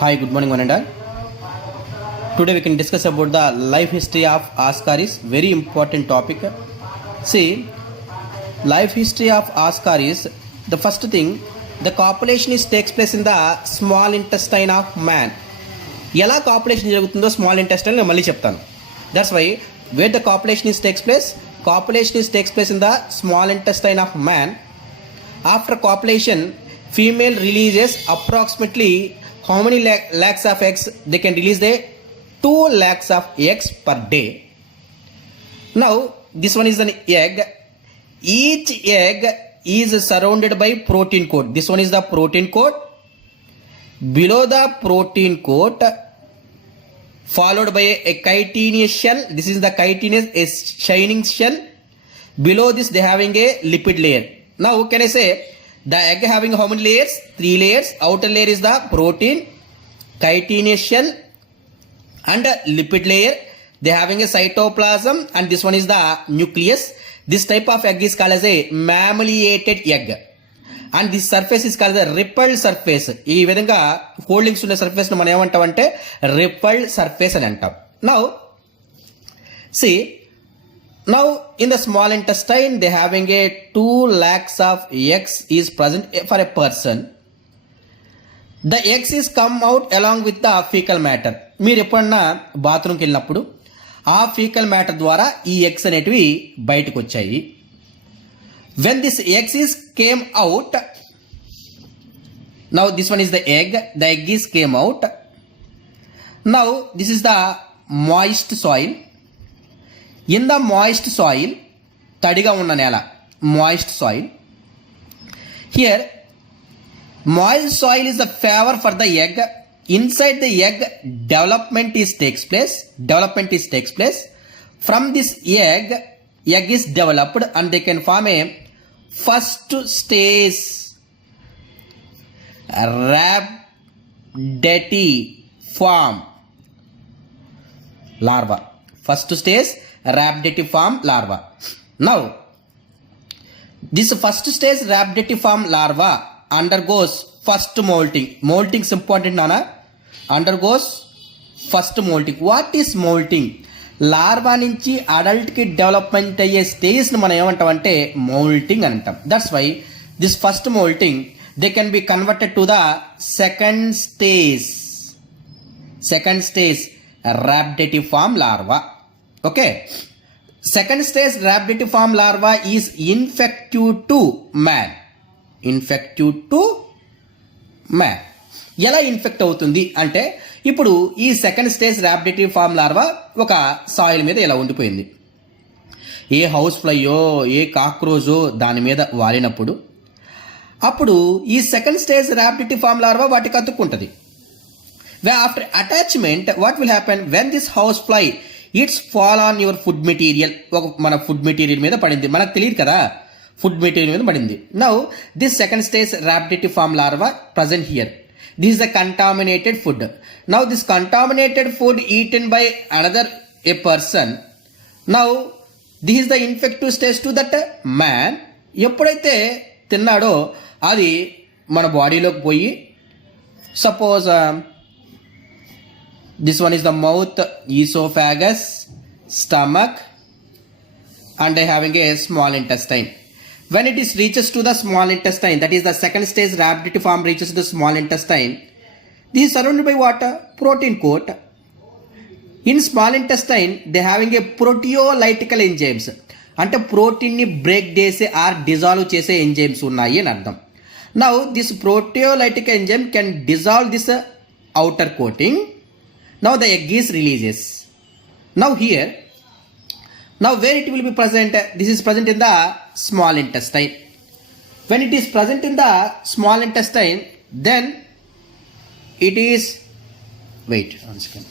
Hi, good morning, one and all. Today we can discuss about the life history of Oscar. Is very important topic. See, life history of Oscar is the first thing. The copulation is takes place in the small intestine of man. ఎలా copulation జరుగుతుందో small intestine నేను మళ్ళీ చెప్తాను. That's why where the copulation is takes place in the small intestine of man. After copulation female releases approximately how many lakhs of eggs? They can release the 2 lakhs of eggs per day. Now this one is an egg. Each egg is surrounded by protein coat. This one is the protein coat. Below the protein coat, followed by a chitinous shell. This is the chitinous, a shining shell. Below this they having a lipid layer. Now can I say the egg having how many layers? 3 layers. Outer layer is the protein, chitinous shell and lipid layer. They having a cytoplasm and this one is the nucleus. This type of egg is called as a mammaliated egg. And this surface is called the rippled surface. ఈ విధంగా holdings ఉన్న surface ను మనం ఏమంటామంటే rippled surface అని అంటాం. Now in the small intestine they having a 2 lakhs of eggs is present for a person. The eggs is come out along with the fecal matter. మీరు ఎప్పుడన్నా బాత్రూమ్కి వెళ్ళినప్పుడు ఆ ఫీకల్ మ్యాటర్ ద్వారా ఈ ఎగ్స్ అనేటివి బయటకు వచ్చాయి. When this eggs is came out, now this one is the egg is came out. Now this is the moist soil. In the moist soil, తడిగా ఉన్న నేల, moist soil. Here moist soil is the favor for the egg. Inside the egg development takes place. From this egg is developed and they can form a first stage rhabditiform larva. First stage rhabditiform larva. Now this first stage rhabditiform larva undergoes first molting. Molting is important, Nana. Undergoes first molting. What is molting? Larva నుంచి adult కి development అయ్యే stage ని మనం ఏమంటామంటే molting అని అంటాం. That's why this first molting they can be converted to the second stage rhabditiform larva. Okay, second stage rhabditiform larva is infective to man. ఎలా infect అవుతుంది అంటే ఇప్పుడు ఈ సెకండ్ స్టేజ్ rhabditiform larva ఒక సాయిల్ మీద ఇలా ఉండిపోయింది. ఏ హౌస్ ఫ్లైయో ఏ కాక్రోచో దాని మీద వాలినప్పుడు అప్పుడు ఈ సెకండ్ స్టేజ్ rhabditiform larva వాటికి అతుక్కుంటుంది. After attachment what will happen when this house fly its fall on your food material. మన ఫుడ్ మెటీరియల్ మీద పడింది, మనకు తెలియదు కదా, ఫుడ్ మెటీరియల్ మీద పడింది. Now this second stage rhabditiform larva present here. This is the contaminated food. Now this contaminated food eaten by another a person. Now this is the infective stage to that man. ఎప్పుడైతే తిన్నాడో అది మన బాడీలోకి పోయి suppose this one is the mouth, esophagus, stomach and having a small intestine. When it is reaches to the small intestine, that is the second stage rhabditiform reaches to the small intestine, this is surrounded by what? Protein coat. In small intestine they having a proteolytical enzymes. అంటే protein ని break చేసే are dissolve చేసే enzymes ఉన్నాయి అని అర్థం. Now this proteolytic enzyme can dissolve this outer coating. Now the egg is releases. Now here, now where it will be present? This is present in the small intestine. When it is present in the small intestine, then it is, wait one second.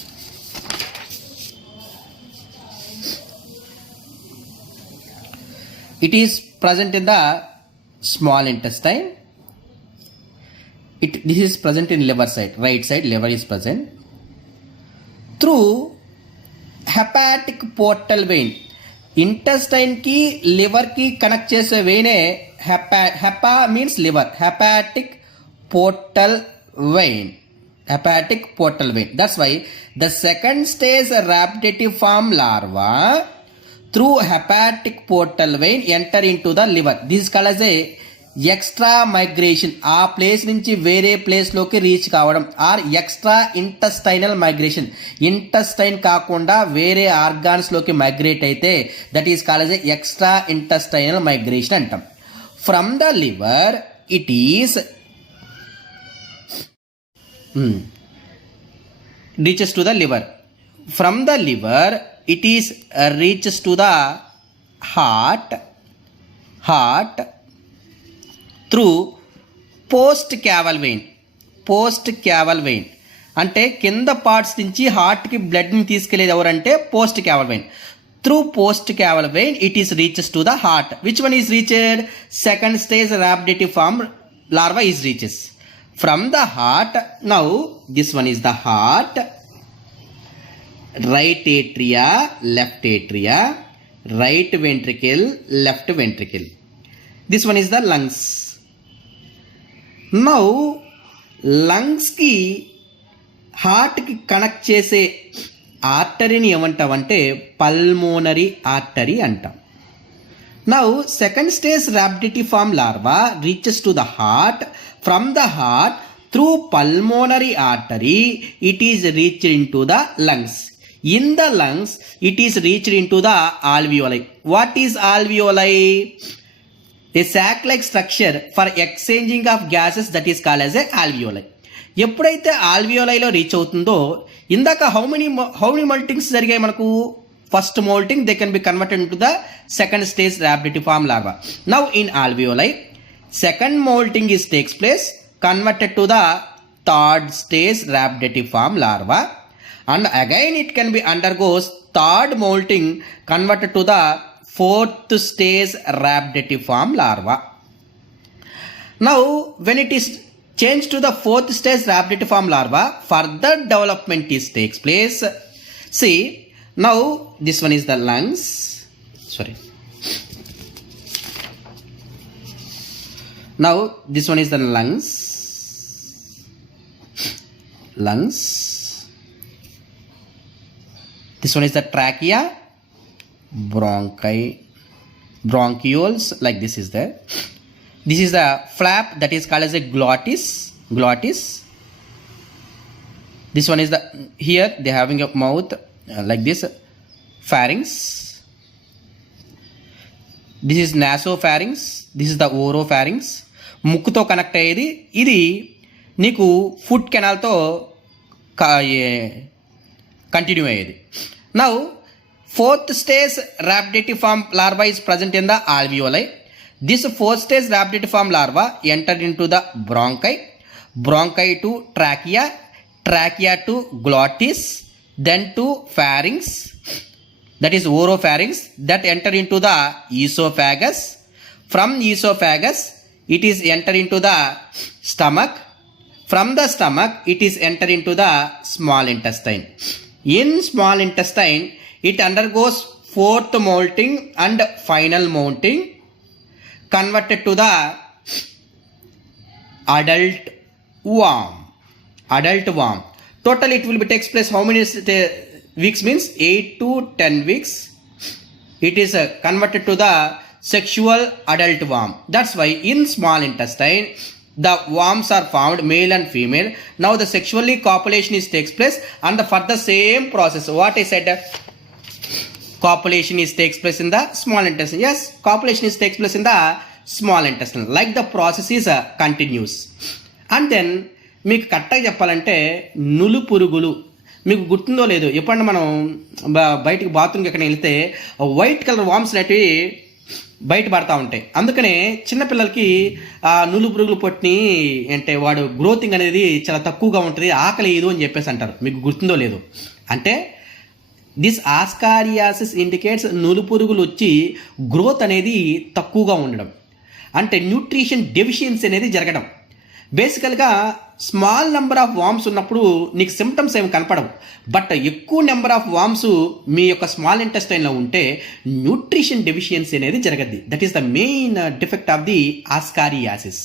It is present in the small intestine. This is present in liver side, right side, liver is present. Through hepatic portal vein. Intestine కి liver కి connect చేసే వెయినే hepa means liver, hepatic portal vein. hepatic portal vein. That's why the second stage rhabditiform larva through hepatic portal vein enter into the liver. This is called as a extra migration. ఆ place నుంచి వేరే ప్లేస్లోకి reach కావడం, or extra intestinal migration. Intestine కాకుండా వేరే ఆర్గాన్స్లోకి migrate అయితే that is called a extra intestinal migration అంటాం. From the liver it is reaches to the liver. From the liver it is reaches to the heart through post caval vein. అంటే కింద parts నుంచి హార్ట్కి బ్లడ్ని తీసుకెళ్లేది ఎవరంటే post caval vein. Through post caval vein it is reaches to the heart. Which one is reached? Second stage rhabditiform larva is reaches from the heart. Now this one is the heart, right atria, left atria, right ventricle, left ventricle. This one is the lungs. Now lungs కి heart కి connect చేసే ఆర్టరీని ఏమంటామంటే pulmonary artery అంటాం. Now second stage rhabditiform larva reaches to the heart. From the heart through pulmonary artery it is reached into the lungs. In the lungs it is reached into the alveoli. What is alveoli? A sac like structure for exchanging of gases that is called as a alveoli. ఎప్పుడైతే ఆల్వియోలైలో reach అవుతుందో, ఇందాక how many మల్టింగ్స్ జరిగాయి మనకు? First molting they can be converted into the second stage rhabditiform larva. Now in alveoli second molting is takes place, converted to the third stage rhabditiform larva, and again it can be undergoes third molting, converted to the fourth stage rhabditiform larva. Now when it is changed to the fourth stage rhabditiform larva, further development is takes place. See, now this one is the lungs. Now this one is the lungs. This one is the trachea, bronchioles, like this is there. This is the flap that is called as a glottis. This one is the, here they having a mouth like this, pharynx. This is nasopharynx. This is the oropharynx. ముక్కుతో connect అయ్యేది. ఇది నీకు food కెనాల్తో continue అయ్యేది. Now fourth stage rhabditiform larva is present in the alveoli. This fourth stage rhabditiform larva entered into the bronchi to trachea to glottis, then to pharynx, that is oropharynx, that enter into the esophagus. From esophagus it is enter into the stomach. From the stomach it is enter into the small intestine. In small intestine it undergoes fourth molting and final molting, converted to the adult worm. Total it will be takes place how many weeks? Means 8 to 10 weeks. It is converted to the sexual adult worm. That's why in small intestine the worms are found, male and female. Now the sexually copulation is takes place, and for the same process what I said, copulation is takes place in the small intestine. Yes, copulation is takes place in the small intestine. Like the process is continuous. And then మీకు కరెక్ట్గా చెప్పాలంటే నులు పురుగులు మీకు గుర్తుందో లేదో, ఎప్పుడన్నా మనం బయటకు బాత్రూమ్కి ఎక్కడ వెళ్తే వైట్ కలర్ వామ్స్ అనేటివి బయట పడతా ఉంటాయి. అందుకనే చిన్నపిల్లలకి ఆ నులు పురుగులు పొట్టిని అంటే వాడు గ్రోతింగ్ అనేది చాలా తక్కువగా ఉంటుంది, ఆకలి ఏదో అని చెప్పేసి అంటారు. మీకు గుర్తుందో లేదో? అంటే దిస్ ఆస్కారియాసిస్ ఇండికేట్స్ నులు పురుగులు వచ్చి గ్రోత్ అనేది తక్కువగా ఉండడం, అంటే న్యూట్రిషన్ డెఫిషియన్సీ అనేది జరగడం. బేసికల్గా స్మాల్ నెంబర్ ఆఫ్ వామ్స్ ఉన్నప్పుడు నీకు సిమ్టమ్స్ ఏమి కనపడవు, బట్ ఎక్కువ నెంబర్ ఆఫ్ వామ్స్ మీ యొక్క స్మాల్ ఇంటెస్టైన్లో ఉంటే న్యూట్రిషన్ డెఫిషియన్సీ అనేది జరగద్ది. That is the main defect of the ascariasis.